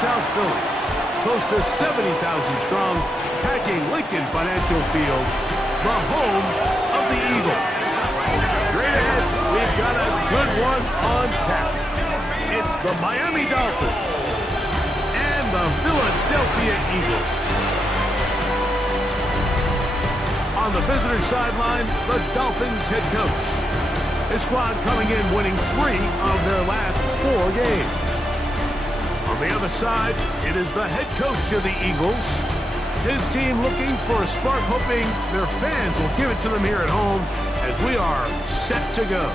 South Philly, close to 70,000 strong, packing Lincoln Financial Field, the home of the Eagles. Straight ahead, we've got a good one on tap. It's the Miami Dolphins and the Philadelphia Eagles. On the visitor sideline, the Dolphins head coach. His squad coming in winning 3 of their last 4 games. On the other side, it is the head coach of the Eagles. His team looking for a spark, hoping their fans will give it to them here at home as we are set to go.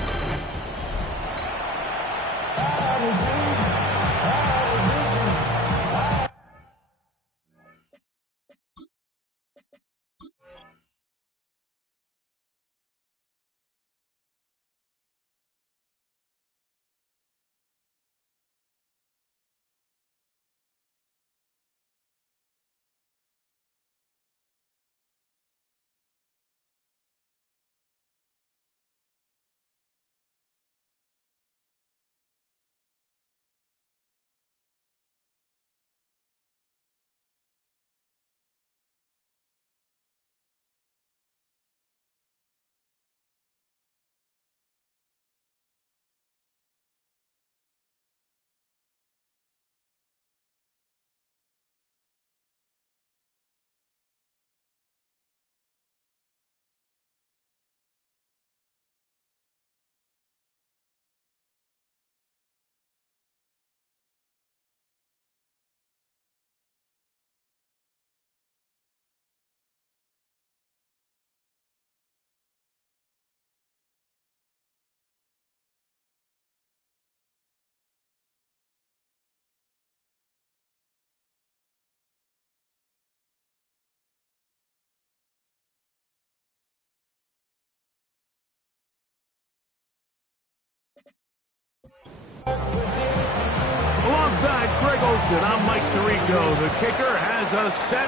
Alongside Greg Olsen, I'm Mike Tirico. The kicker has us set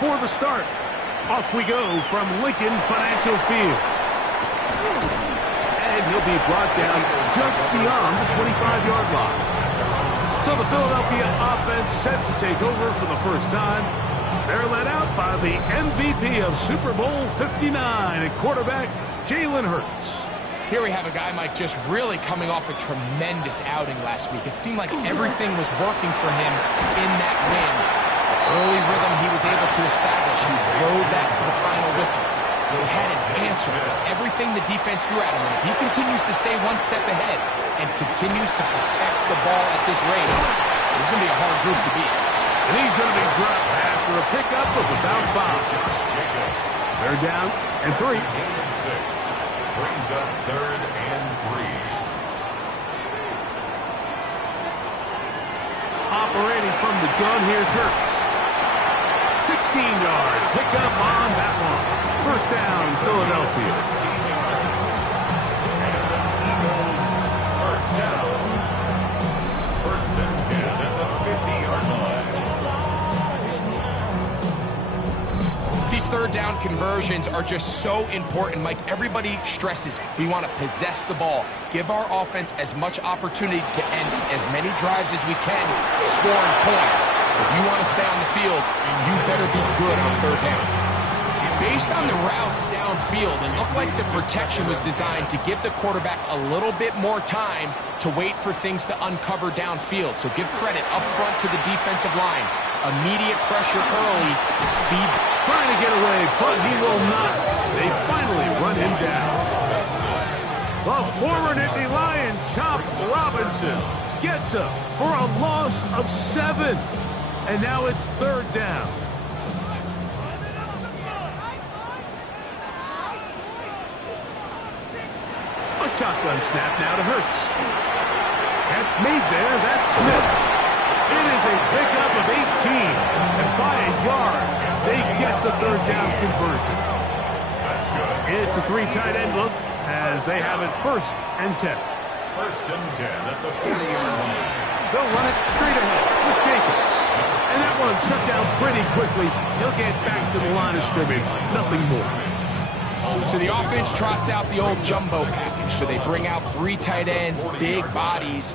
for the start. Off we go from Lincoln Financial Field. And he'll be brought down just beyond the 25-yard line. So the Philadelphia offense set to take over for the first time. They're led out by the MVP of Super Bowl 59 at quarterback, Jalen Hurts. Here we have a guy, Mike, just really coming off a tremendous outing last week. It seemed like everything was working for him in that win. The early rhythm he was able to establish, he rode that to the final whistle. He had an answer for everything the defense threw at him. And if he continues to stay one step ahead and continues to protect the ball at this rate, it's going to be a hard group to beat. And he's going to be dropped after a pickup of about 5. They're down and 3. Brings up 3rd and 3. Operating from the gun, here's Hurts. 16 yards, pick up on that one. First down, Philadelphia. And the Eagles, first down. 1st and 10 at the 50-yard line. These third down conversions are just so important, Mike. Everybody stresses we want to possess the ball, give our offense as much opportunity to end as many drives as we can, scoring points. So if you want to stay on the field, you better be good on third down. Based on the routes downfield, it looked like the protection was designed to give the quarterback a little bit more time to wait for things to uncover downfield. So give credit up front to the defensive line. Immediate pressure early, speeds. Trying to get away, but he will not. They finally run him down. The former Nittany Lion, Chop Robinson, gets him for a loss of 7. And now it's 3rd down. A shotgun snap now to Hurts. Catch made there, that's Smith. It is a pickup of 18, and by a yard, they get the 3rd down conversion. It's a 3 tight end look as they have it 1st and 10. 1st and 10 at the 40-yard line. They'll run it straight ahead with Jacobs. And that one shut down pretty quickly. He'll get back to the line of scrimmage, nothing more. So the offense trots out the old jumbo package. So they bring out 3 tight ends, big bodies.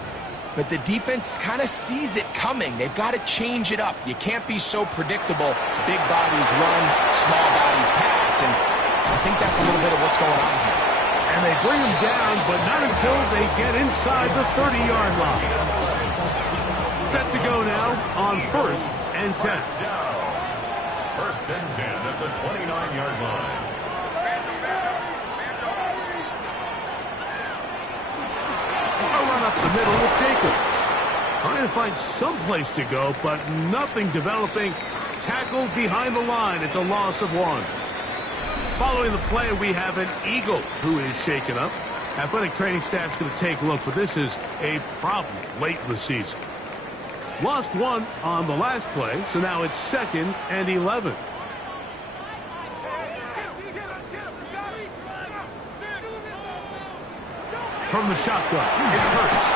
but the defense kind of sees it coming. They've got to change it up. You can't be so predictable. Big bodies run, small bodies pass, and I think that's a little bit of what's going on here. And they bring him down, but not until they get inside the 30-yard line. Set to go now on 1st and 10. First and 10 at the 29-yard line. A run up the middle with Jacobs. Trying to find some place to go, but nothing developing. Tackled behind the line. It's a loss of 1. Following the play, we have an Eagle who is shaken up. Athletic training staff's going to take a look, but this is a problem late in the season. Lost 1 on the last play, so now it's 2nd and 11. From the shotgun, it's Hurts.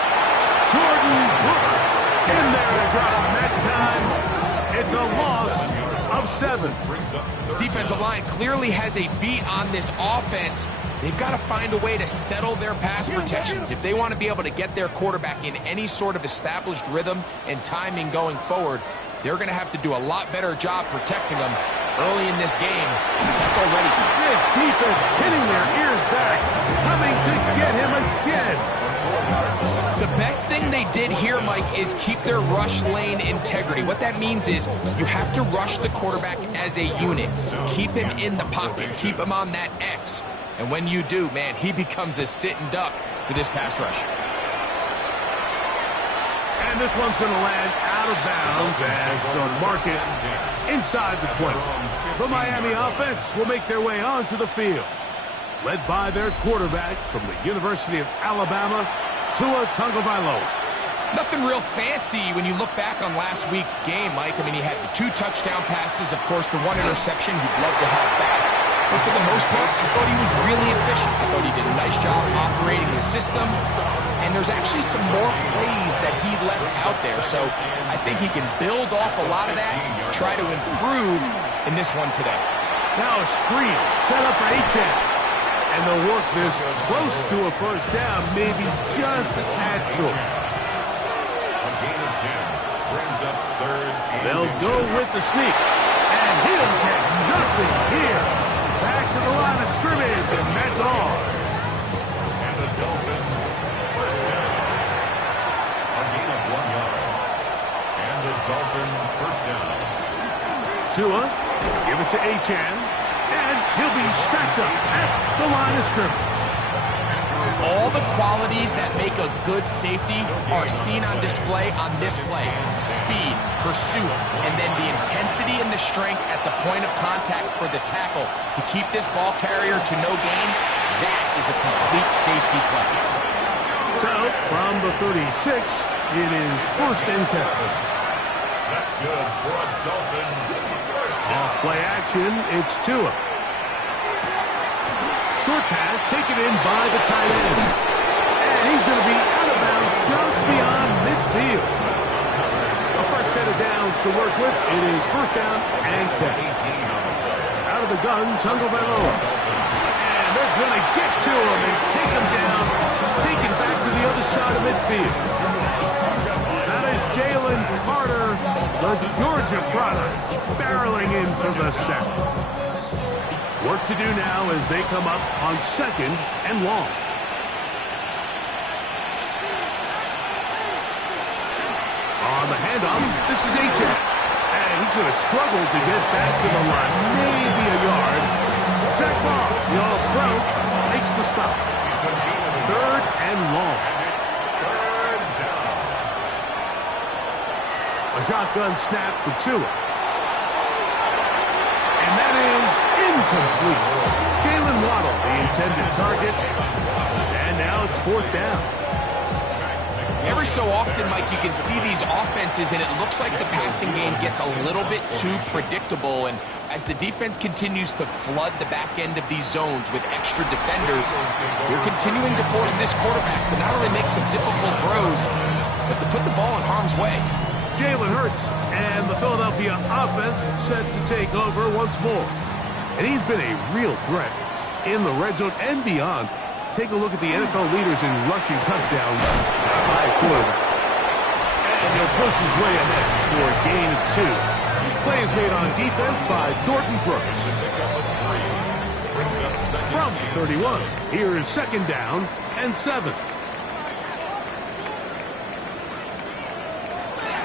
Jordan Brooks in there to drop him. That time, it's a loss of 7. This defensive line clearly has a beat on this offense. They've got to find a way to settle their pass protections. If they want to be able to get their quarterback in any sort of established rhythm and timing going forward, they're going to have to do a lot better job protecting them early in this game. That's already this defense hitting their ears back, coming to get him again. The best thing they did here, Mike, is keep their rush lane integrity. What that means is you have to rush the quarterback as a unit. Keep him in the pocket. Keep him on that X. And when you do, man, he becomes a sitting duck for this pass rush. And this one's going to land out of bounds as they'll mark it inside the 20. The Miami offense will make their way onto the field, led by their quarterback from the University of Alabama, Tua Tagovailoa. Nothing real fancy when you look back on last week's game, Mike. I mean, he had the 2 touchdown passes, of course, the 1 interception he'd love to have back. But for the most part, I thought he was really efficient. I thought he did a nice job operating the system. And there's actually some more plays that he left out there. So I think he can build off a lot of that, try to improve in this one today. Now a screen set up for Achane. And they'll work this close to a first down, maybe just a tad short. A gain of 10 brings up 3rd. They'll go with the sneak. And he'll get nothing here. Back to the line of scrimmage, and that's all. And the Dolphins first down. A gain of 1 yard. And the Dolphins first down. Tua, give it to Achane, and he'll be stacked up at the line of scrimmage. All the qualities that make a good safety are seen on display on this play. Speed, pursuit, and then the intensity and the strength at the point of contact for the tackle to keep this ball carrier to no gain. That is a complete safety play. So, from the 36, it is 1st and 10. That's good for a Dolphins first down. Off play action, it's Tua. Short pass taken in by the tight end. And he's going to be out of bounds just beyond midfield. A fresh set of downs to work with. It is 1st down and 10. Out of the gun, Tagovailoa. And they're going to get to him and take him down. Take it back to the other side of midfield. That is Jalen Carter, the Georgia product, barreling in for the sack. Work to do now as they come up on 2nd and long. On the handoff, this is Achane. And he's going to struggle to get back to the line. Maybe a yard. Zach Ball, the All-Pro, makes the stop. 3rd and long. And it's 3rd down. A shotgun snap for Tua. And that is incomplete. Jalen Waddle, the intended target. And now it's 4th down. Every so often, Mike, you can see these offenses, and it looks like the passing game gets a little bit too predictable. And as the defense continues to flood the back end of these zones with extra defenders, they're continuing to force this quarterback to not only make some difficult throws, but to put the ball in harm's way. Jalen Hurts and the Philadelphia offense set to take over once more. And he's been a real threat in the red zone and beyond. Take a look at the NFL leaders in rushing touchdowns by quarterback. he'll push his way ahead for a gain of 2. This play is made on defense by Jordan Brooks. From 31, here is 2nd down and 7.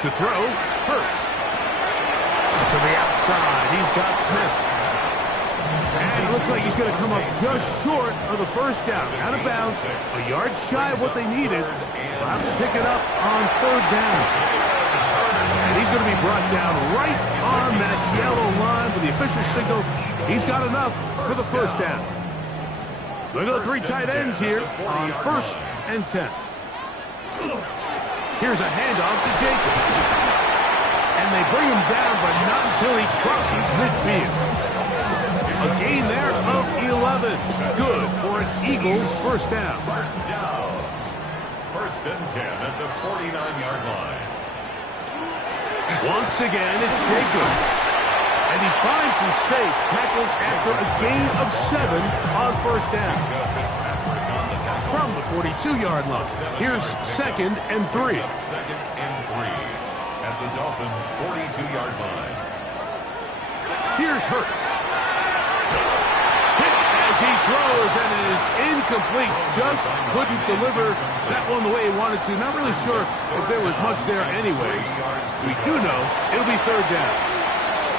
To throw, Hurts. To the outside, he's got Smith. And it looks like he's going to come up just short of the 1st down. Out of bounds, a yard shy of what they needed. They'll have to pick it up on 3rd down. And he's going to be brought down right on that yellow line with the official signal. He's got enough for the 1st down. Look at the 3 tight ends here on 1st and 10. Here's a handoff to Jacobs. And they bring him down, but not until he crosses midfield. A gain there of 11. Good for an Eagles 1st down. 1st and 10 at the 49-yard line. Once again, it's Jacobs. And he finds some space, tackled after a gain of 7 on 1st down. From the 42-yard line, here's 2nd and 3. 2nd and 3 at the Dolphins' 42-yard line. Here's Hurts. Hit as he throws, and it is incomplete. Just couldn't deliver that one the way he wanted to. Not really sure if there was much there anyways. We do know it'll be 3rd down.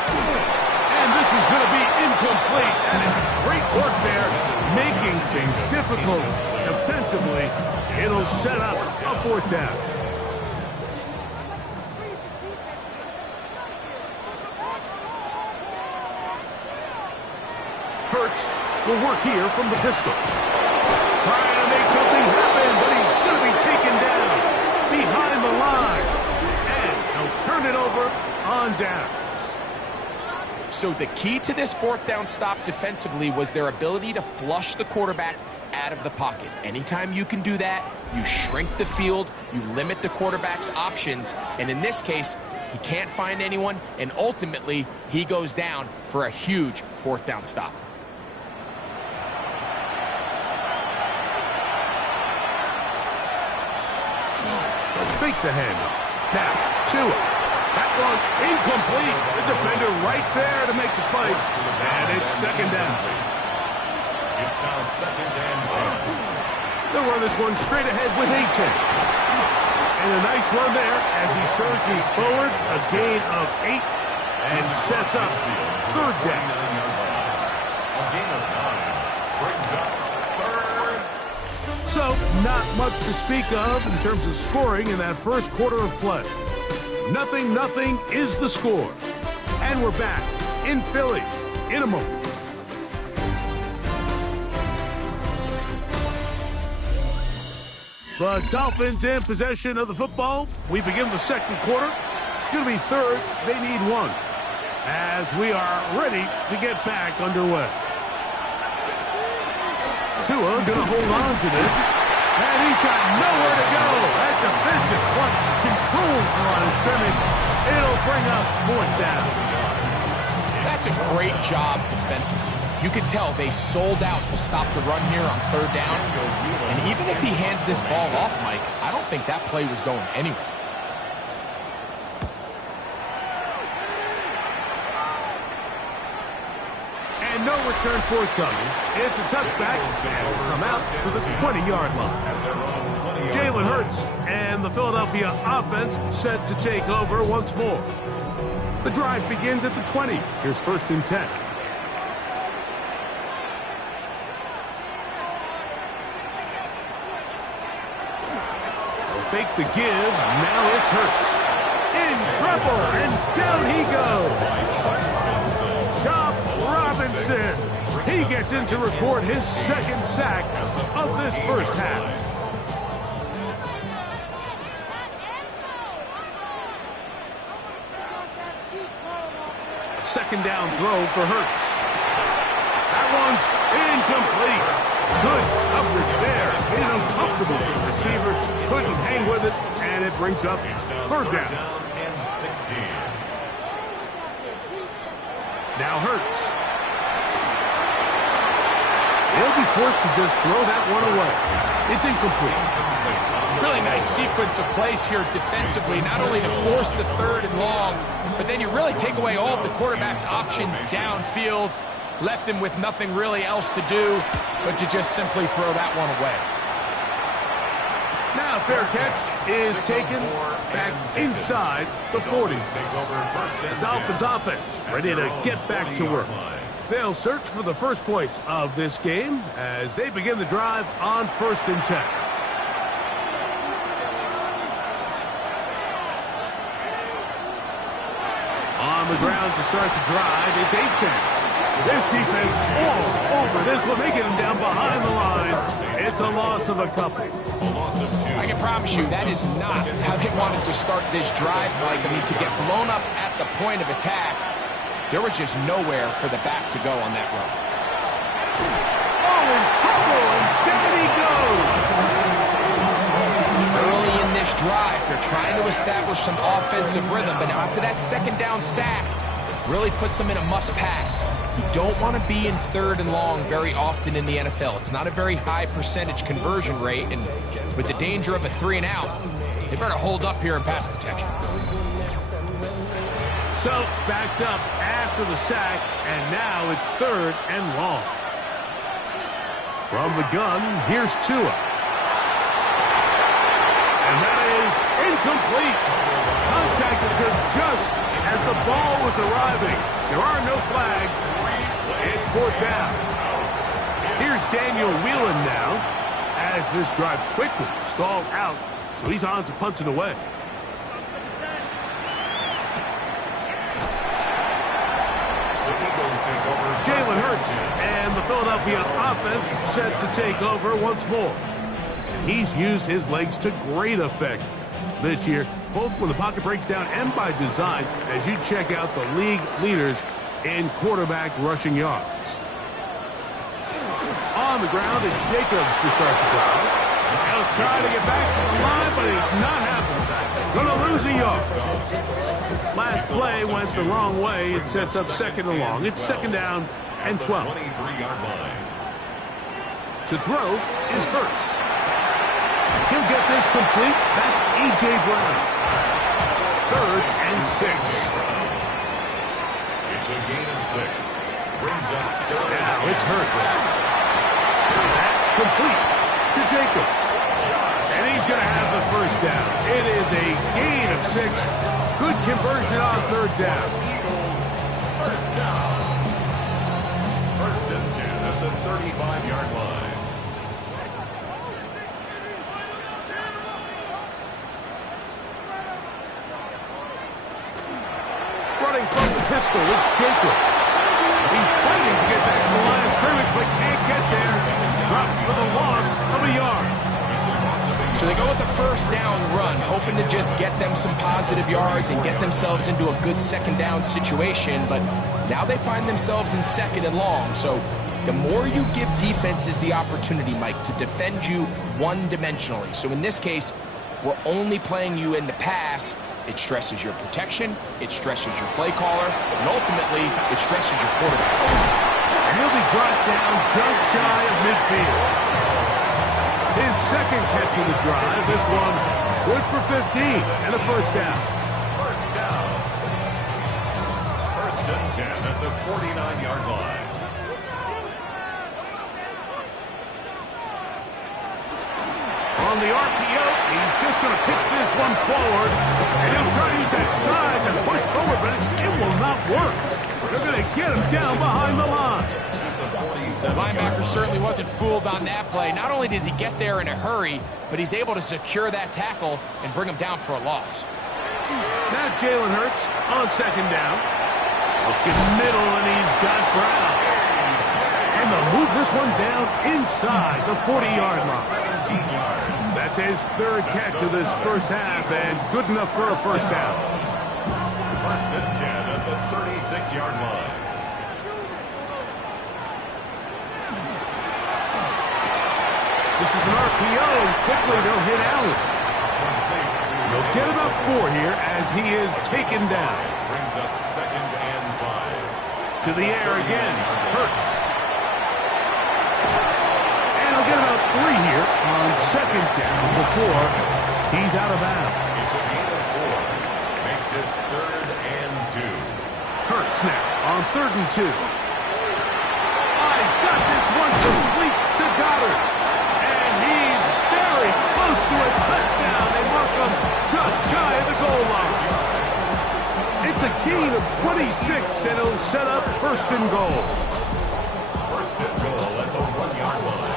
And this is going to be incomplete, and it's great work there, making things difficult defensively. It'll set up a 4th down. Hurts will work here from the pistol. Trying to make something happen, but he's going to be taken down behind the line. And he'll turn it over on downs. So the key to this 4th down stop defensively was their ability to flush the quarterback out of the pocket. Anytime you can do that, you shrink the field, you limit the quarterback's options, and in this case, he can't find anyone, and ultimately, he goes down for a huge 4th down stop. Fake the handoff. Now, Tua. That one incomplete. The defender right there to make the play. And it's 2nd down. It's now 2nd and 10. They'll run this one straight ahead with Aiken. And a nice run there as he surges forward. A gain of 8 and sets up 3rd down. A gain of 9 brings up 3rd. So, not much to speak of in terms of scoring in that 1st quarter of play. 0-0 is the score. And we're back in Philly in a moment. The Dolphins in possession of the football. We begin the 2nd quarter. It's going to be 3rd. They need 1. As we are ready to get back underway. Tua going to hold on to this. And he's got nowhere to go. That defensive front controls the line of scrimmage. It'll bring up 4th down. That's a great job defensively. You can tell they sold out to stop the run here on 3rd down. And even if he hands this ball off, Mike, I don't think that play was going anywhere. And no return forthcoming. It's a touchback, and will come out to the 20-yard line. Jalen Hurts and the Philadelphia offense set to take over once more. The drive begins at the 20. Here's 1st and 10. They'll fake the give. Now it's Hurts. In trouble, and down he goes. Chop Robinson. He gets in to record his 2nd sack of this 1st half. A 2nd down throw for Hurts. That one's incomplete. Good coverage there. Made it uncomfortable for the receiver. Couldn't hang with it, and it brings up 3rd down. And 16. Now Hurts. He'll be forced to just throw that one away. It's incomplete. Really nice sequence of plays here defensively, not only to force the 3rd and long, but then you really take away all of the quarterback's options downfield, left him with nothing really else to do but to just simply throw that one away. Now fair catch is taken back inside the 40. The Dolphins offense ready to get back to work. They'll search for the first points of this game as they begin the drive on 1st and 10. On the ground to start the drive, it's Achane. This defense all over this one. They get him down behind the line. It's a loss of a couple. I can promise you that is not how they wanted to start this drive, Mike. I mean, to get blown up at the point of attack, there was just nowhere for the back to go on that run. Oh, in trouble, and down he goes. Early in this drive, they're trying to establish some offensive rhythm, but now after that 2nd down sack, really puts them in a must-pass. You don't want to be in 3rd and long very often in the NFL. It's not a very high percentage conversion rate, and with the danger of a 3 and out, they better hold up here in pass protection. So, backed up after the sack, and now it's 3rd and long. From the gun, here's Tua. And that is incomplete. Contact occurred just as the ball was arriving. There are no flags. It's 4th down. Here's Daniel Whelan now, as this drive quickly stalled out, so he's on to punt it away. Jalen Hurts and the Philadelphia offense set to take over once more. And he's used his legs to great effect this year, both when the pocket breaks down and by design, as you check out the league leaders in quarterback rushing yards. On the ground, it's Jacobs to start the drive. He'll try to get back to the line, but it's not happening. Going to lose a yard. Last play went the wrong way. It sets up 2nd and long. It's 2nd down and 12. To throw is Hurts. He'll get this complete. That's A.J. Brown. 3rd and 6. It's a gain of 6. Brings up 3rd. Now it's Hurts. That complete to Jacobs. And he's going to have the 1st down. It is a gain of 6. Good conversion on 3rd down. Eagles, 1st down. 1st and 10 at the 35-yard line. Running from the pistol, it's Jacobs. He's fighting to get back to the line of scrimmage, but can't get there. Dropped for the loss of a yard. So they go with the 1st down run, hoping to just get them some positive yards and get themselves into a good 2nd down situation, but now they find themselves in 2nd and long. So the more you give defenses the opportunity, Mike, to defend you one-dimensionally. So in this case, we're only playing you in the pass. It stresses your protection, it stresses your play caller, and ultimately, it stresses your quarterback. And he'll be brought down just shy of midfield. His 2nd catch of the drive, this one good for 15 and a 1st down. 1st down. 1st and 10 at the 49-yard line. On the RPO, he's just going to pitch this one forward, and he'll try to use that size and push forward, but it will not work. They're going to get him down behind the line. The linebacker certainly wasn't fooled on that play. Not only does he get there in a hurry, but he's able to secure that tackle and bring him down for a loss. Now Jalen Hurts on 2nd down. Looking middle, and he's got Brown. And they'll move this one down inside the 40-yard line. That's his 3rd catch of this 1st half, and good enough for a 1st down. 1st and 10 at the 36-yard line. This is an RPO, and quickly they'll hit Allen. They'll get about 4 here as he is taken down. Brings up 2nd and 5. To the air again, Hurts. And he'll get about 3 here on second down before he's out of bounds. It's a gain of 4. Makes it 3rd and 2. Hurts now on 3rd and 2. I've got this one complete to Goddard. And he's very close to a touchdown. They mark him just shy of the goal line. It's a gain of 26, and it'll set up 1st and goal. 1st and goal at the 1-yard line.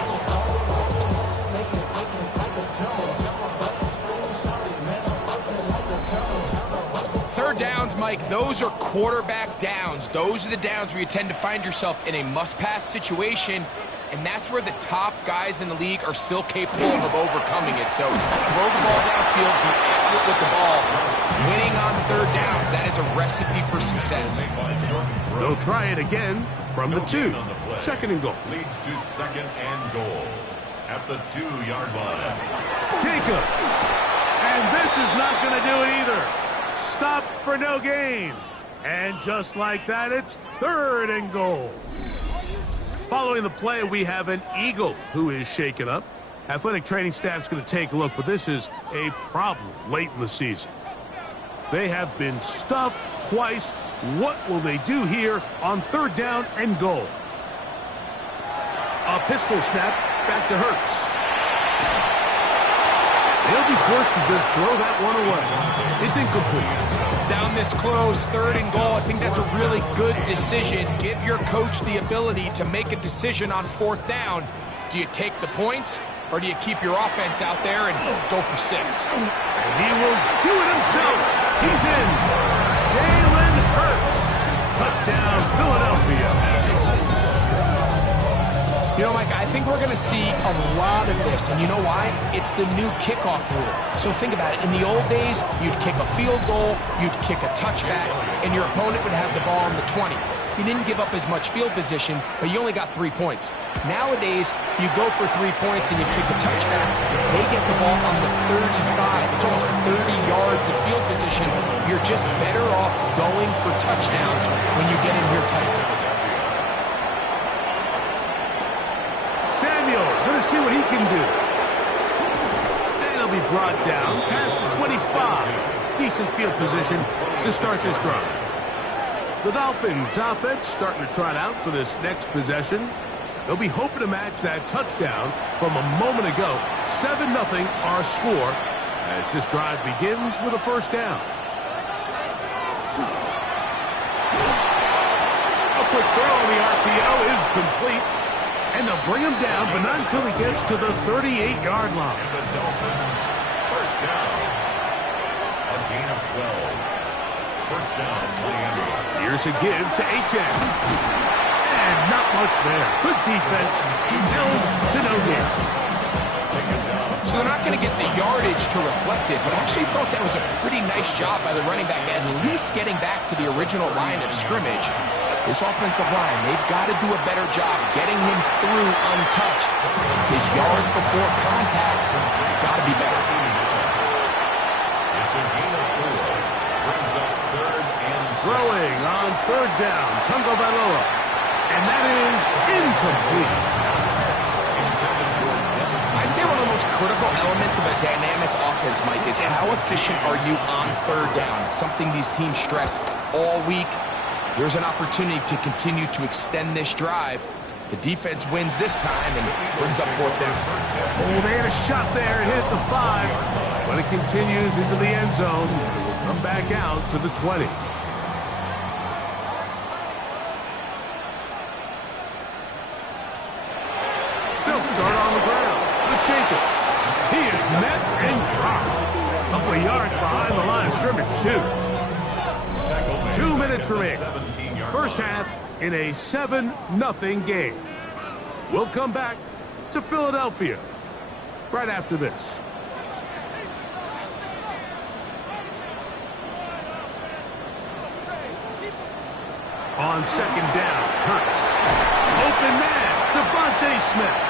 Third downs, Mike, those are quarterback downs. Those are the downs where you tend to find yourself in a must-pass situation, and that's where the top guys in the league are still capable of overcoming it. So throw the ball downfield, be accurate with the ball. Winning on 3rd downs, that is a recipe for success. They'll try it again from the 2. 2nd and goal. Leads to 2nd and goal at the 2-yard line. Jacobs. And this is not going to do it either. Stop for no gain. And just like that, it's 3rd and goal. Following the play, we have an Eagle who is shaken up. Athletic training staff's going to take a look, but this is a problem late in the season. They have been stuffed twice. What will they do here on 3rd down and goal? A pistol snap back to Hurts. They'll be forced to just throw that one away. It's incomplete. Down this close, 3rd and goal, I think that's a really good decision. Give your coach the ability to make a decision on 4th down. Do you take the points, or do you keep your offense out there and go for 6? And he will do it himself. He's in. Jalen Hurts. Touchdown, Philadelphia. You know, Mike, I think we're going to see a lot of this, and you know why? It's the new kickoff rule. So think about it. In the old days, you'd kick a field goal, you'd kick a touchback, and your opponent would have the ball on the 20. You didn't give up as much field position, but you only got 3 points. Nowadays, you go for 3 points and you kick a touchback. They get the ball on the 35. It's almost 30 yards of field position. You're just better off going for touchdowns when you get in here tight. Samuel, going to see what he can do. And he'll be brought down past the 25. Decent field position to start this drive. The Dolphins offense starting to trot out for this next possession. They'll be hoping to match that touchdown from a moment ago. 7-0 our score as this drive begins with a 1st down. A quick throw on the RPO is complete. And they'll bring him down, but not until he gets to the 38-yard line. And the Dolphins, 1st down. A gain of 12. 1st down, Miami. Here's a give to HN. And not much there. Good defense. Held to no gain. So they're not going to get the yardage to reflect it, but I actually thought that was a pretty nice job by the running back, at least getting back to the original line of scrimmage. This offensive line, they've got to do a better job getting him through untouched. His yards before contact got to be better. It's a gain of 4. Brings up 3rd and 6. Throwing on 3rd down, Tungo Bailoa. And that is incomplete. I'd say one of the most critical elements of a dynamic offense, Mike, is how efficient are you on 3rd down? It's something these teams stress all week. Here's an opportunity to continue to extend this drive. The defense wins this time and brings up 4th down. Oh, they had a shot there. It hit the 5. But it continues into the end zone. It will come back out to the 20. They'll start on the ground with Jacobs. He is met and dropped. A couple of yards behind the line of scrimmage, too. 2 minutes remaining. 1st half in a 7-0 game. We'll come back to Philadelphia right after this. On 2nd down, Hurts. Open man, Devontae Smith.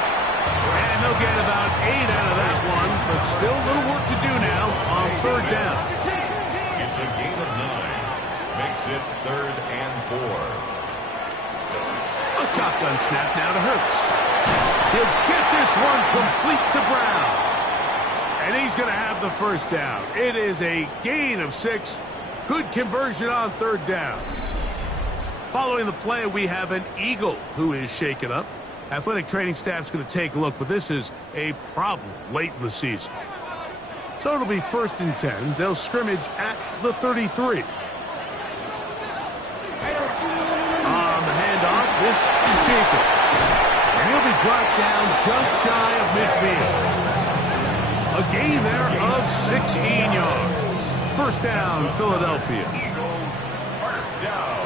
And they'll get about 8 out of that one, but still a little work to do now on 3rd down. It's a gain of 9. Makes it 3rd and 4. A shotgun snap now to Hurts. He'll get this one complete to Brown. And he's going to have the first down. It is a gain of 6. Good conversion on third down. Following the play, we have an Eagle who is shaken up. Athletic training staff's going to take a look, but this is a problem late in the season. So it'll be 1st and 10. They'll scrimmage at the 33. On the handoff, this is Jacobs. And he'll be brought down just shy of midfield. A gain there of 16 yards. First down, Philadelphia. Eagles, first down.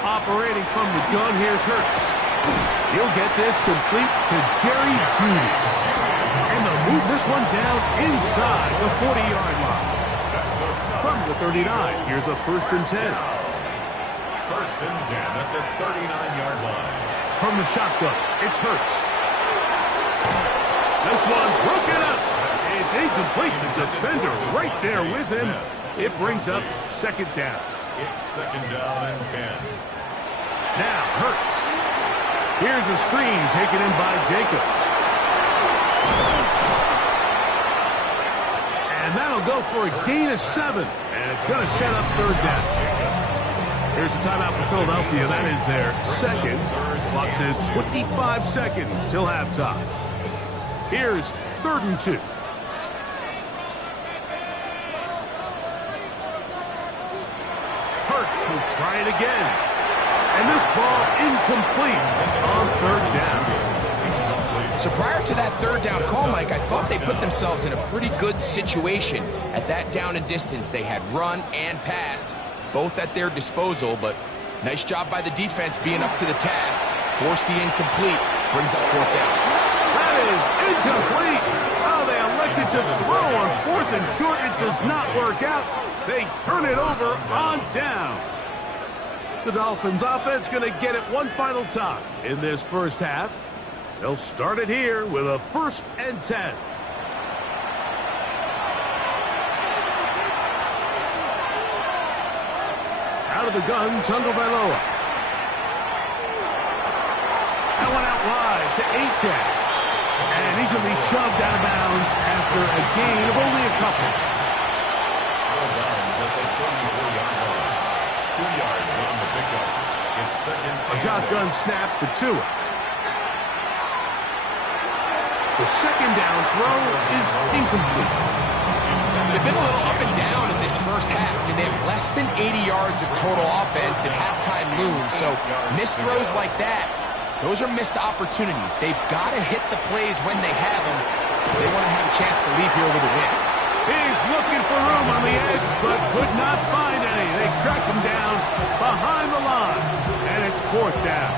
Operating from the gun, here's Hurts. He'll get this complete to Jerry Jeudy. And they'll move this one down inside the 40-yard line. From the 39, here's a 1st and 10. 1st and 10 at the 39-yard line. From the shotgun, it's Hurts. This one broken up. It's incomplete. The defender right there with him. It brings up 2nd down. It's 2nd down and 10. Now Hurts. Here's a screen taken in by Jacobs. And that'll go for a gain of 7. And it's going to set up 3rd down. Here's a timeout for Philadelphia. That is their 2nd. Clock says 25 seconds till halftime. Here's 3rd and 2. Hurts will try it again. And this ball incomplete on 3rd down. So prior to that 3rd down call, Mike, I thought they put themselves in a pretty good situation at that down and distance. They had run and pass, both at their disposal, but nice job by the defense being up to the task. Force the incomplete, brings up 4th down. That is incomplete. Oh, they elected to throw on 4th and short. It does not work out. They turn it over on down. The Dolphins offense going to get it one final time in this first half. They'll start it here with a 1st and 10. Out of the gun, Tagovailoa. That one out wide to Achane. And he's going to be shoved out of bounds after a gain of only a couple. Out of bounds at the 34-yard line. 2 yards on the pickup. It's 2nd A shotgun snap for Tua. The 2nd down throw is incomplete. They've been a little up and down in this first half. I mean, they have less than 80 yards of total offense at halftime looms. So missed throws like that, those are missed opportunities. They've got to hit the plays when they have them. They want to have a chance to leave here with a win. He's looking for room on the edge, but could not find any. They track him down behind the line, and it's 4th down.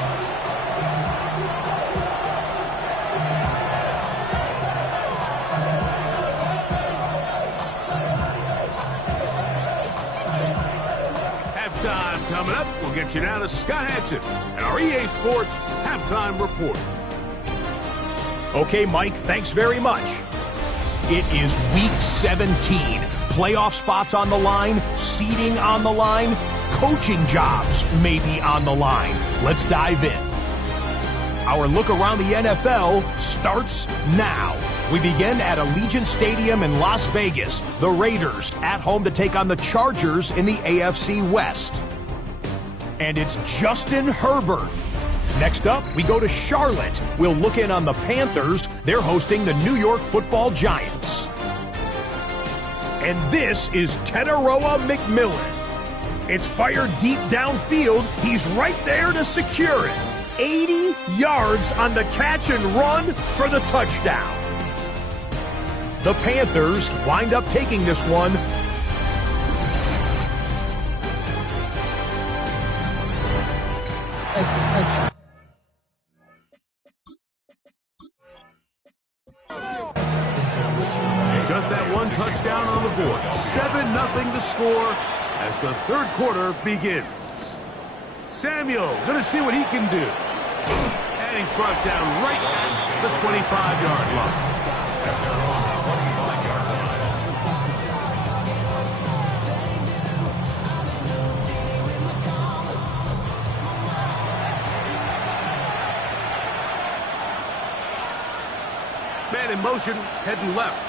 Halftime coming up. We'll get you down to Scott Hansen and our EA Sports Halftime Report. Okay, Mike, thanks very much. It is Week 17. Playoff spots on the line, seeding on the line, coaching jobs may be on the line. Let's dive in. Our look around the NFL starts now. We begin at Allegiant Stadium in Las Vegas. The Raiders at home to take on the Chargers in the AFC West. And it's Justin Herbert. Next up, we go to Charlotte. We'll look in on the Panthers. They're hosting the New York Football Giants. And this is Teteroa McMillan. It's fired deep downfield. He's right there to secure it. 80 yards on the catch and run for the touchdown. The Panthers wind up taking this one. Just that one touchdown on the board. 7-0 to score as the 3rd quarter begins. Samuel going to see what he can do. And he's brought down right at the 25-yard line. in motion, heading left.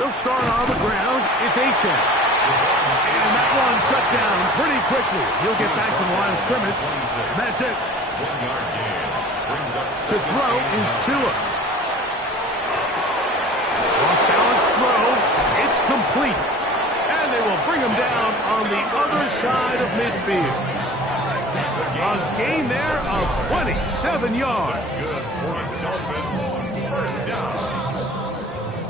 They'll start on the ground. It's Achane. And that one shut down pretty quickly. He'll get back to the line of scrimmage. And that's it. 1 yard gain. Brings up To throw is Tua. Off-balance throw. It's complete. And they will bring him down on the other side of midfield. A gain there of 27 yards. good for the Dolphins. First down.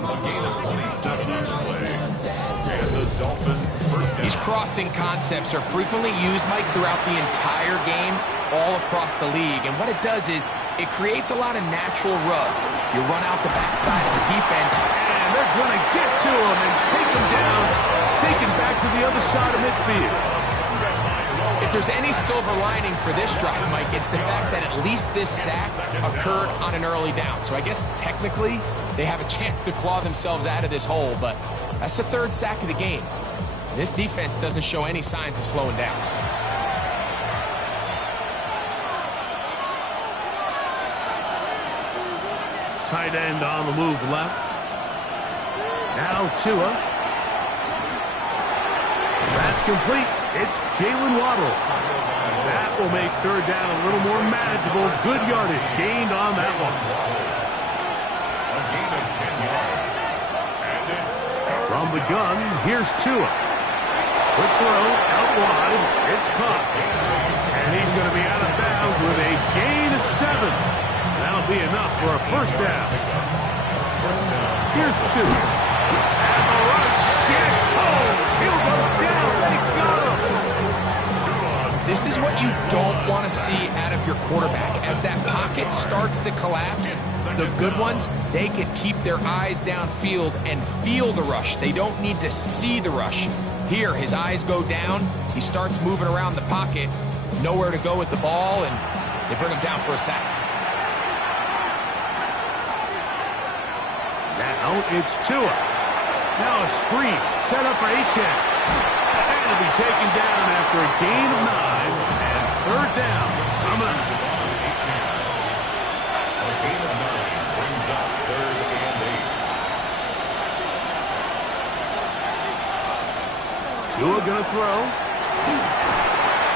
A gain of 27 on the play. And the Dolphins first down. These crossing concepts are frequently used, Mike, throughout the entire game, all across the league. And what it does is it creates a lot of natural rubs. You run out the backside of the defense. And they're going to get to him and take him down, take him back to the other side of midfield. If there's any silver lining for this drive, Mike, it's the fact that at least this sack occurred on an early down. So I guess technically they have a chance to claw themselves out of this hole, but that's the 3rd sack of the game. And this defense doesn't show any signs of slowing down. Tight end on the move left. Now Tua. That's complete. It's Jalen Waddle. That will make 3rd down a little more manageable. Good yardage gained on that one. A gain of 10 yards. And it's From the gun, here's Tua. Quick throw out wide. It's caught. And he's going to be out of bounds with a gain of 7. That'll be enough for a first down. Here's Tua. And the rush gets home. He'll go down. They got him. This is what you don't want to see out of your quarterback. As that pocket starts to collapse, the good ones, they can keep their eyes downfield and feel the rush. They don't need to see the rush. Here, his eyes go down. He starts moving around the pocket. Nowhere to go with the ball, and they bring him down for a sack. Now it's Tua. Now a screen set up for Achane. And he'll be taken down after a gain of 9 and 3rd down. Coming up. a gain of 9. Brings up 3rd and 8. Tua gonna throw.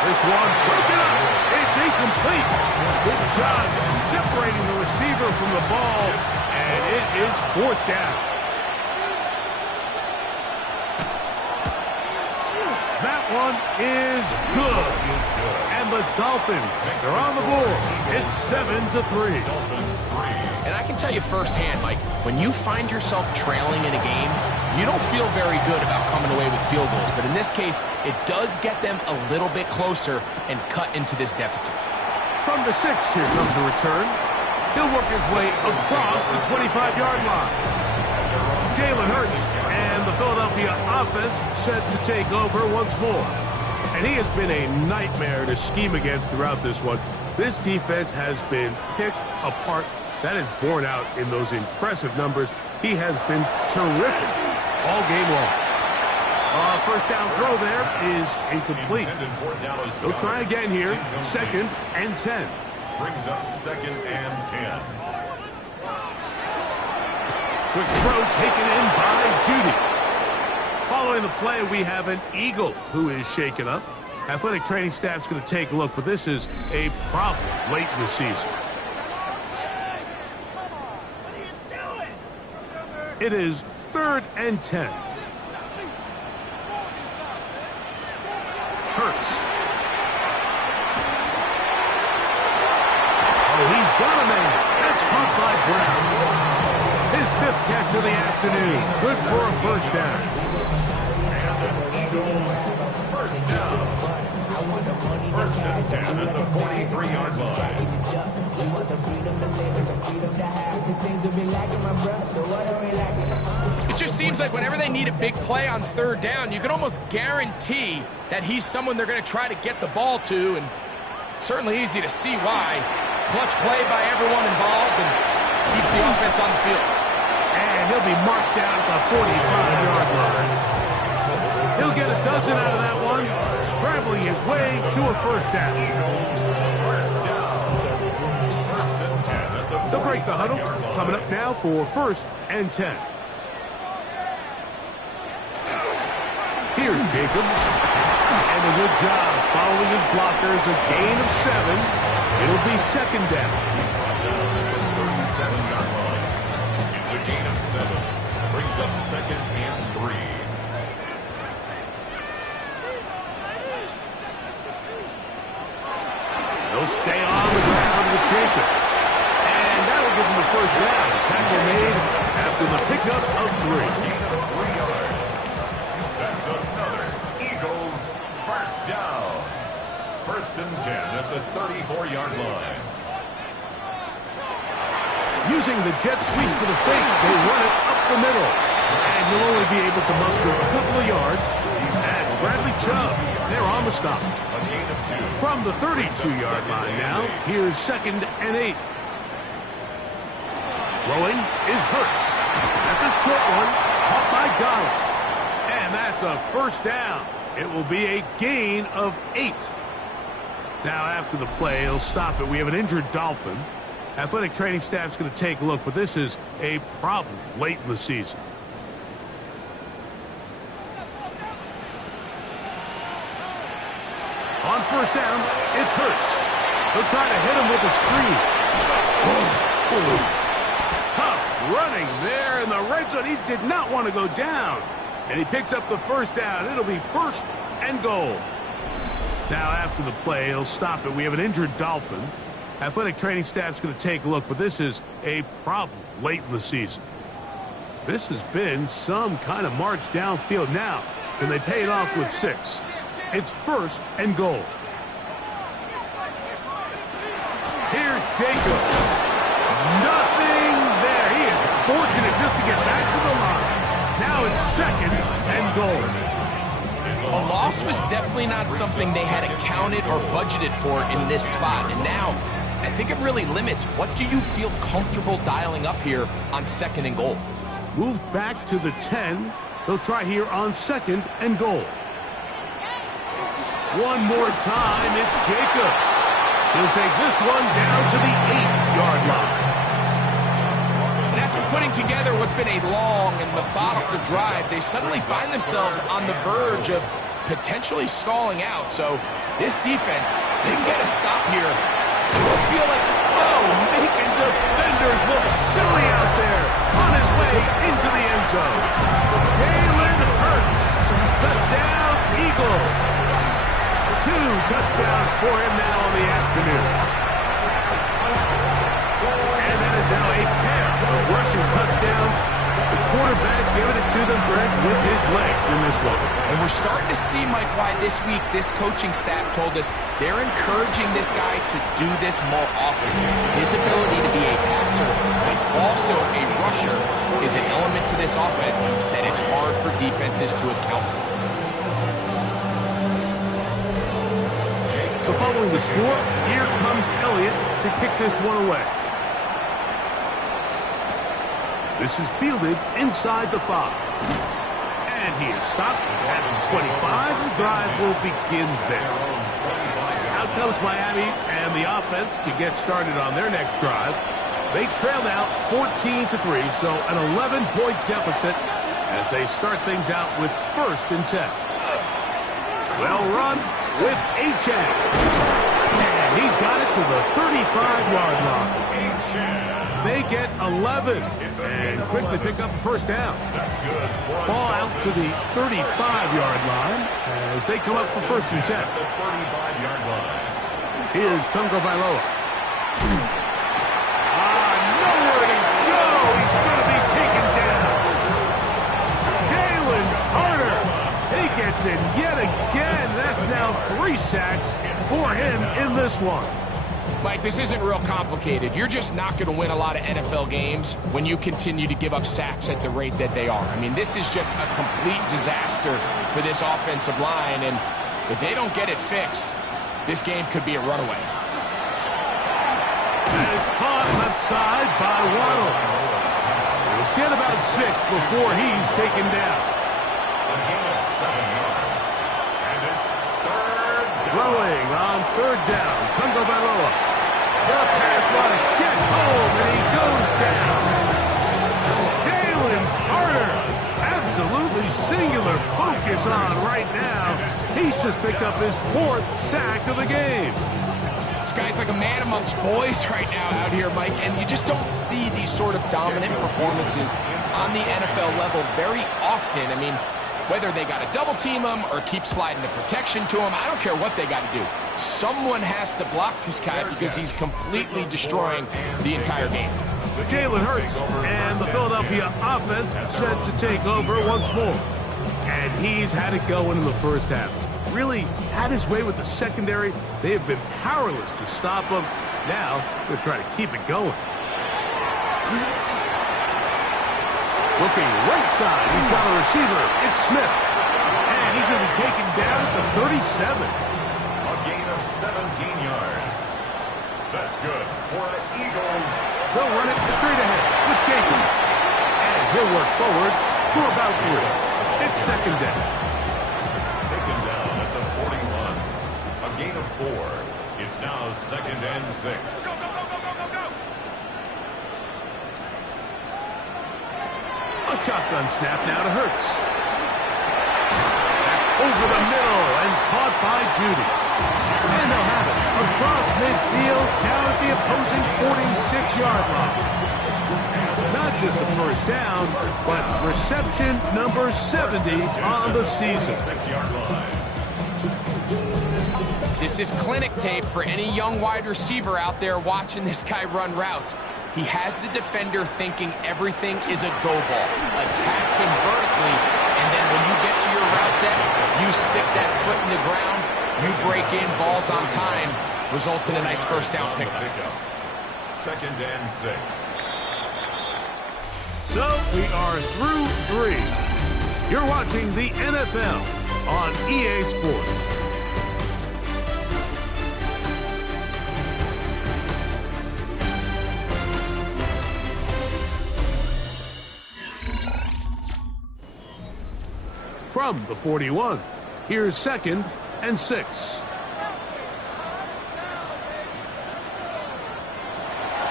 This one broken up. It's incomplete. Good job separating the receiver from the ball, and it is 4th down. That one is good. And the Dolphins, they're on the board. It's 7-3. Dolphins 3. And I can tell you firsthand, Mike, when you find yourself trailing in a game, you don't feel very good about coming away with field goals. But in this case, it does get them a little bit closer and cut into this deficit. From the 6, here comes a return. He'll work his way across the 25-yard line. Jalen Hurts and the Philadelphia offense set to take over once more. And he has been a nightmare to scheme against throughout this one. This defense has been picked apart. That is borne out in those impressive numbers. He has been terrific all game long. First down throw there is incomplete. He'll try again here. 2nd and 10. Brings up 2nd and 10. Quick throw taken in by Judy. Following the play, we have an Eagle who is shaken up. Athletic training staff's going to take a look, but this is a problem late in the season. It is 3rd and 10. Hurts. Oh, he's got a man. That's caught by Brown. His 5th catch of the afternoon. Good for a first down. And the Eagles first down. 1st and 10 at the 43-yard line. It just seems like whenever they need a big play on 3rd down, you can almost guarantee that he's someone they're going to try to get the ball to, and certainly easy to see why. Clutch play by everyone involved and keeps the offense on the field. And he'll be marked down at the 45-yard line. He'll get a dozen out of that one, scrambling his way to a first down. First and 10 at the They'll break the huddle. Coming up now for 1st and 10. Here's Jacobs. And a good job following his blockers. A gain of 7. It'll be 2nd down. 37-yard line. It's a gain of 7. Brings up 2nd and 3. They'll stay on the ground with Jacobs. And that'll give them the 1st down. Tackle made after the pickup of 3. Gain of 3 yards. That's another Eagles 1st down. 1st and 10 at the 34-yard line. Using the jet sweep for the fake, they run it up the middle. And you'll only be able to muster a couple of yards. And Bradley Chubb, they're on the stop. A gain of 2. From the 32-yard line now, here's 2nd and 8. Throwing is Hurts. That's a short one, caught by Goddard. And that's a 1st down. It will be a gain of 8. Now after the play, he'll stop it. We have an injured Dolphin. Athletic training staff's going to take a look, but this is a problem late in the season. On 1st down, it's Hurts. They'll try to hit him with a screen. Tough running there in the red zone. He did not want to go down. And he picks up the 1st down. It'll be 1st and goal. Now after the play, he'll stop it. We have an injured Dolphin. Athletic training staff's going to take a look, but this is a problem late in the season. This has been some kind of march downfield now. Can they pay it off with 6? It's 1st and goal. Here's Jacobs. Nothing there. He is fortunate just to get back to the line. Now it's 2nd and goal. A loss was definitely not something they had accounted or budgeted for in this spot. And now, I think it really limits what do you feel comfortable dialing up here on 2nd and goal. Move back to the 10. They'll try here on 2nd and goal. One more time, it's Jacobs. He'll take this one down to the 8-yard line. And after putting together what's been a long and methodical drive, they suddenly find themselves on the verge of potentially stalling out. So this defense, they can get a stop here. They'll feel like, oh, making defenders look silly out there on his way into the end zone. Jalen Hurts, touchdown, Eagles. 2 touchdowns for him now on the afternoon. And that is now a pair of rushing touchdowns. The quarterback giving it to them, Greg, with his legs in this one. And we're starting to see, Mike, why this week this coaching staff told us they're encouraging this guy to do this more often. His ability to be a passer, but also a rusher, is an element to this offense that is hard for defenses to account for. So following the score, here comes Elliott to kick this one away. This is fielded inside the 5. And he is stopped at the 25. The drive will begin there. Out comes Miami and the offense to get started on their next drive. They trail now 14-3, so an 11-point deficit as they start things out with 1st and 10. Well run with Achane. And he's got it to the 35-yard line. They get 11 and quickly pick up the 1st down. That's good. Ball out to the 35-yard line as they come up for 1st and 10. The 35-yard line. Here's Tungo Bailoa. Nowhere to go. He's going to be taken down. Jalen Carter. He gets it yet again. That's now 3 sacks for him in this one. Mike, this isn't real complicated. You're just not going to win a lot of NFL games when you continue to give up sacks at the rate that they are. I mean, this is just a complete disaster for this offensive line, and if they don't get it fixed, this game could be a runaway. That is caught left side by Waddle. He'll get about 6 before he's taken down. A gain of 7 yards. And it's 3rd down. Throwing on 3rd down, Tungo Bailoa. The pass rush gets home, and he goes down. Jalen Carter, absolutely singular focus on right now. He's just picked up his 4th sack of the game. This guy's like a man amongst boys right now out here, Mike, and you just don't see these sort of dominant performances on the NFL level very often. I mean, whether they got to double team him or keep sliding the protection to him, I don't care what they got to do. Someone has to block this guy because he's completely destroying the entire game. Jalen Hurts and the Philadelphia offense set to take over once more. And he's had it going in the first half. Really had his way with the secondary. They have been powerless to stop him. Now they're trying to keep it going. Looking right side, he's got a receiver. It's Smith. And he's going to be taken down at the 37. A gain of 17 yards. That's good for the Eagles. They'll run it straight ahead with Jacobs. And he'll work forward for about 3. It's second down. Taken down at the 41. A gain of 4. It's now 2nd and 6. A shotgun snap now to Hurts. Over the middle and caught by Judy. And they'll have it across midfield down at the opposing 46-yard line. Not just the first down, but reception number 70 on the season. 6-yard line. This is clinic tape for any young wide receiver out there watching this guy run routes. He has the defender thinking everything is a go ball. Attack him vertically, and then when you get to your route deck, you stick that foot in the ground, you break in, balls on time, results in a nice first down pickup. 2nd and 6. So we are through 3. You're watching the NFL on EA Sports. From the 41, here's 2nd and 6.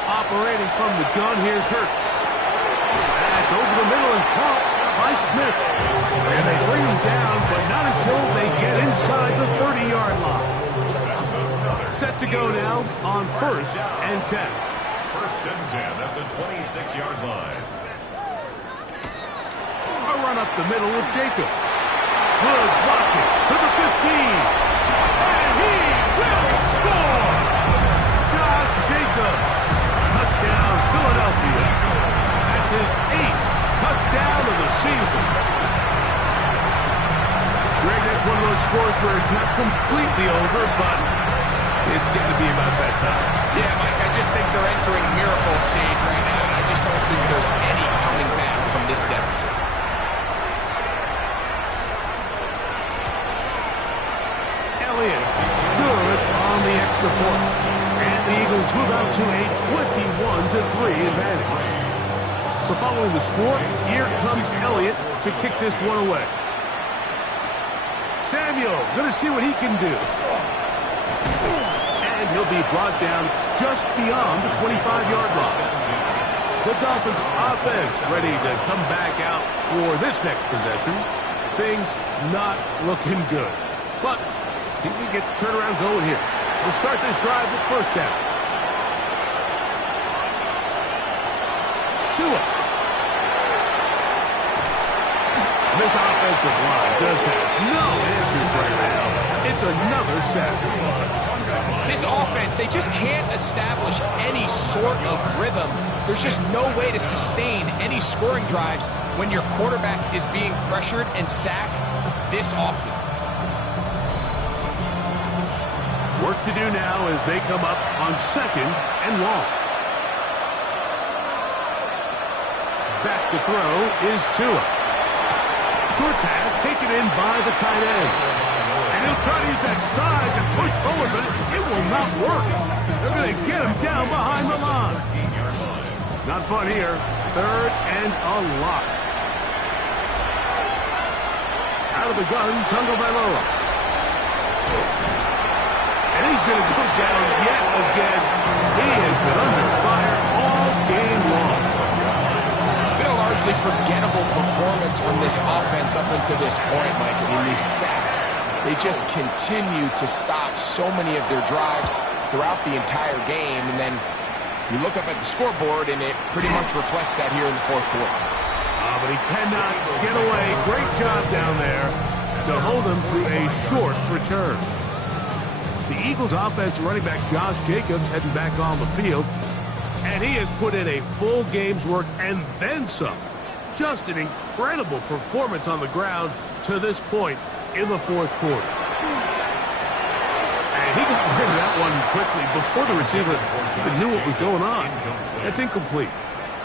Operating from the gun, here's Hurts. That's over the middle and caught by Smith. And they bring him down, but not until they get inside the 30-yard line. Set to go now on 1st and 10. 1st and 10 at the 26-yard line. A run up the middle with Jacobs. Good blocking to the 15. And he will score! Josh Jacobs. Touchdown, Philadelphia. That's his 8th touchdown of the season. Greg, that's one of those scores where it's not completely over, but it's getting to be about that time. Yeah, Mike, I just think they're entering miracle stage right now, and I just don't think there's any coming back from this deficit. Elliott, good on the extra point. And the Eagles move out to a 21-3 advantage. So following the score, here comes Elliott to kick this one away. Samuel, going to see what he can do. And he'll be brought down just beyond the 25-yard line. The Dolphins offense ready to come back out for this next possession. Things not looking good. But see if we can get the turnaround going here. We'll start this drive with 1st down. Tua. This offensive line just has no answers right now. It's another sack. This offense, they just can't establish any sort of rhythm. There's just no way to sustain any scoring drives when your quarterback is being pressured and sacked this often. Work to do now as they come up on 2nd and long. Back to throw is Tua. Short pass taken in by the tight end. And he'll try to use that size and push forward, but it will not work. They're going to get him down behind the line. Not fun here. 3rd and a lot. Out of the gun, Tagovailoa. And he's going to go down yet again. He unforgettable performance from this offense up until this point, Mike. I mean, these sacks, they just continue to stop so many of their drives throughout the entire game. And then you look up at the scoreboard, and it pretty much reflects that here in the fourth quarter. But he cannot get away. Great job down there to hold him to a short return. The Eagles offense running back Josh Jacobs heading back on the field. And he has put in a full game's work and then some. Just an incredible performance on the ground to this point in the fourth quarter. And he got rid of that one quickly before the receiver even knew what was going on. That's incomplete.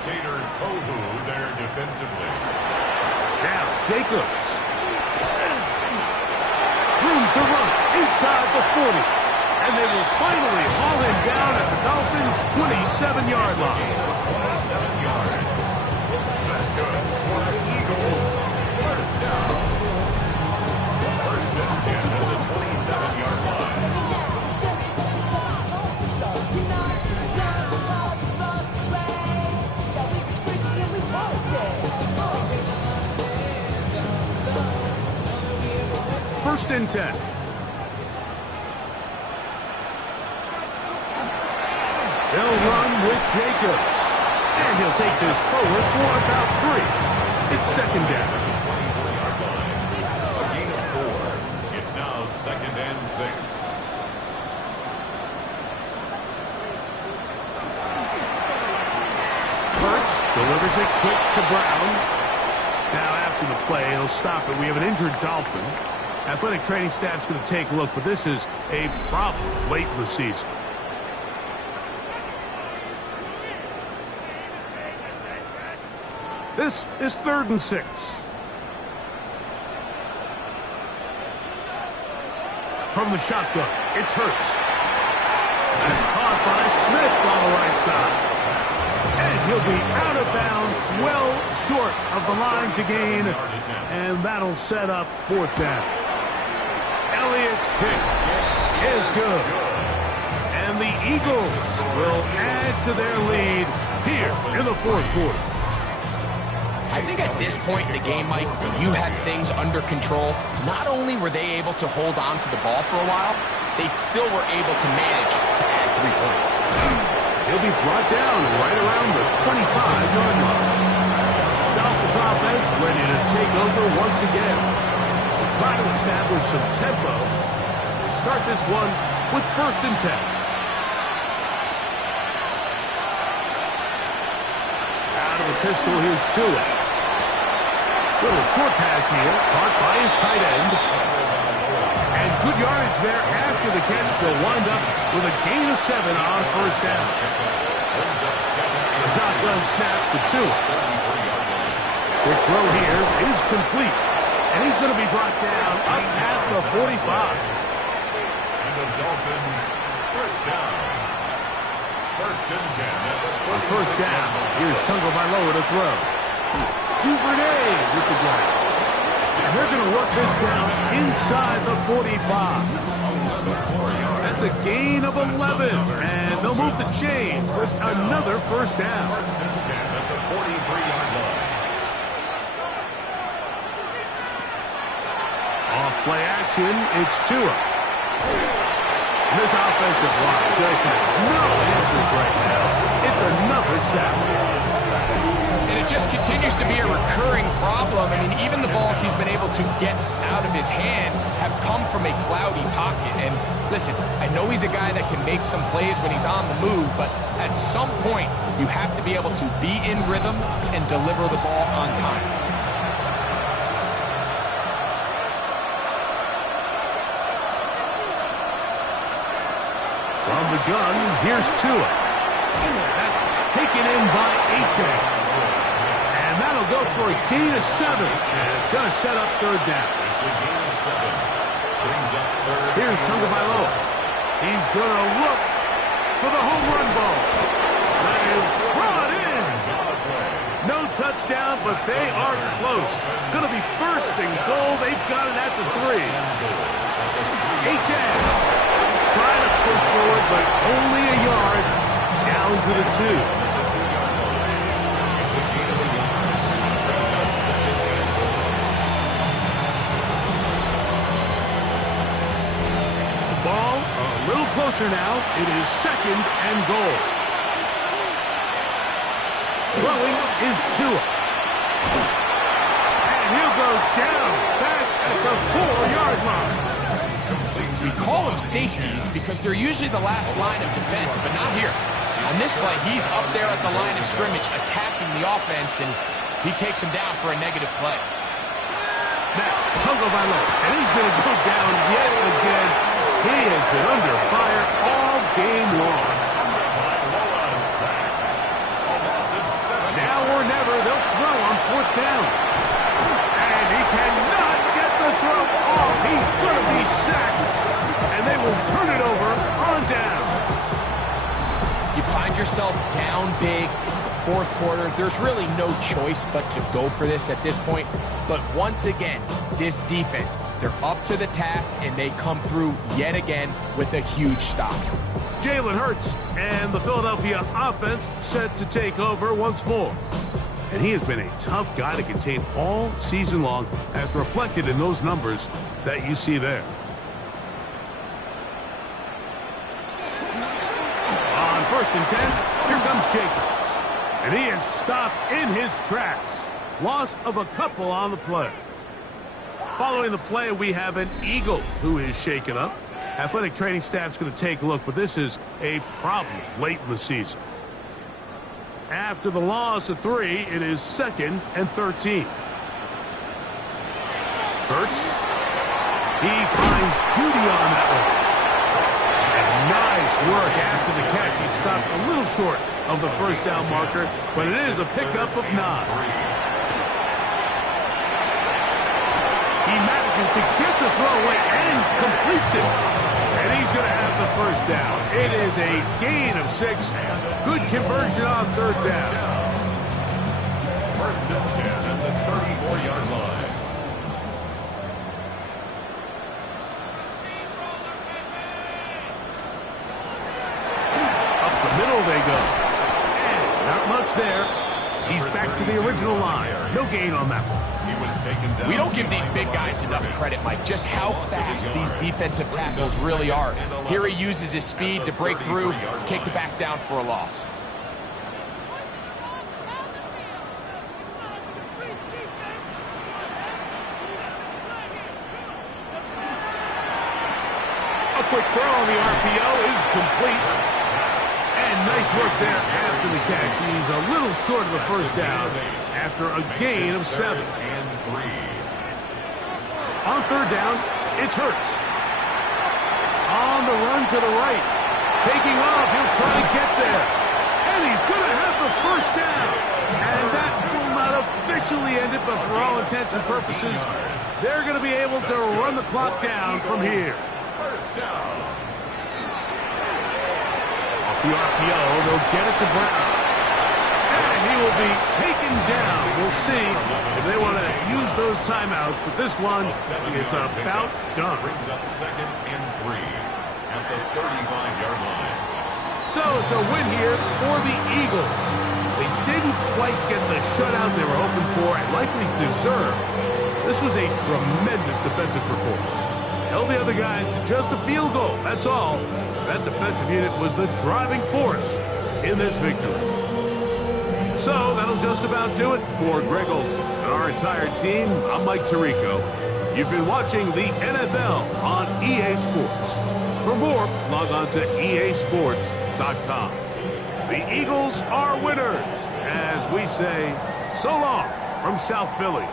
Cater Kohu there defensively. Now, Jacobs. Room to run inside the 40. And they will finally haul him down at the Dolphins' 27-yard line. 27 yards. That's good for the Eagles. First down. First and 10 at the 27-yard line. First and 10. They'll run with Jacobs. And he'll take this forward for about 3. It's second down. 24-yard line. A gain of 4. It's now second and 6. Hurts delivers it quick to Brown. Now after the play, he'll stop it. We have an injured Dolphin. Athletic training staff's going to take a look, but this is a problem late in the season. This is 3rd and 6. From the shotgun, it's Hurts. That's caught by Smith on the right side. And he'll be out of bounds, well short of the line to gain. And that'll set up 4th down. Elliott's kick is good. And the Eagles will add to their lead here in the fourth quarter. I think at this point in the game, Mike, when you had things under control, not only were they able to hold on to the ball for a while, they still were able to manage to add 3 points. He'll be brought down right around the 25-yard line. Dolphins offense ready to take over once again. We'll try to establish some tempo as they start this one with 1st and 10. Out of the pistol, here's Tua. Little short pass here, caught by his tight end. And good yardage there after the catch. They'll wind up with a gain of 7 on 1st down. The shotgun snap to Tua. Quick throw here is complete. And he's going to be brought down up past the 45. And the Dolphins first down. 1st and 10 at the 46. On 1st down, here's Tagovailoa to throw. Duvernay with the grab. And they're going to work this down inside the 45. That's a gain of 11. And they'll move the chains with another 1st down. 1st and 10 at the 43-yard line. Off play action, it's Tua. And this offensive line just has no answers right now. It's another sack. And it just continues to be a recurring problem. I mean, even the balls he's been able to get out of his hand have come from a cloudy pocket. And listen, I know he's a guy that can make some plays when he's on the move, but at some point, you have to be able to be in rhythm and deliver the ball on time. From the gun, here's Tua. That's taken in by H.A. And that'll go for a gain of 7. And it's going to set up 3rd down. It's a gain of 7. Brings up 3rd. Here's Tagovailoa. He's going to look for the home run ball. That is brought in. No touchdown, but they are close. Going to be 1st and goal. They've got it at the 3. H.A. trying to push forward, but only a yard down to the 2. little closer now. It is 2nd and goal. Throwing is Tua. And he'll go down back at the 4-yard line. We call them safeties because they're usually the last line of defense, but not here. On this play, he's up there at the line of scrimmage attacking the offense, and he takes him down for a negative play. Now, Tagovailoa, and he's going to go down yet again. He has been under fire all game long. Now or never, they'll throw on 4th down. And he cannot get the throw off. He's going to be sacked. And they will turn it over on down. You find yourself down big. It's the 4th quarter. There's really no choice but to go for this at this point. But once again, this defense, they're up to the task, and they come through yet again with a huge stop. Jalen Hurts and the Philadelphia offense set to take over once more. And he has been a tough guy to contain all season long, as reflected in those numbers that you see there. On 1st and 10, here comes Jacobs. And he is stopped in his tracks. Loss of a couple on the play. Following the play, we have an Eagle who is shaken up. Athletic training staff's going to take a look, but this is a problem late in the season. After the loss of 3, it is 2nd and 13. Hurts. He finds Judy on that one. And nice work after the catch. He stopped a little short of the 1st down marker, but it is a pickup of 9. He manages to get the throw away and completes it. And he's going to have the 1st down. It is a gain of 6. Good conversion on 3rd down. 1st and 10 at the 34-yard line. Up the middle they go. And not much there. He's back to the original line. No gain on that one. We don't give these big guys enough credit, Mike, just how fast these defensive tackles really are. Here he uses his speed to break through, take the back down for a loss. A quick throw on the RPO is complete. And nice work there after the catch. He's a little short of the 1st down after a gain of 7. On 3rd down, it's Hurts. On the run to the right. Taking off, he'll try to get there. And he's going to have the 1st down. And that will not officially end it, but for all intents and purposes, they're going to be able to run the clock down from here. 1st down. Off the RPO, they'll get it to Brown. And he will be taken down. We'll see if they want to use those timeouts, but this one is about done. Brings up 2nd and 3 at the 35-yard line. So it's a win here for the Eagles. They didn't quite get the shutout they were hoping for and likely deserved. This was a tremendous defensive performance. Held the other guys to just a field goal, that's all. That defensive unit was the driving force in this victory. So that'll just about do it for Greg Olson and our entire team. I'm Mike Tirico. You've been watching the NFL on EA Sports. For more, log on to easports.com. The Eagles are winners, as we say, so long from South Philly.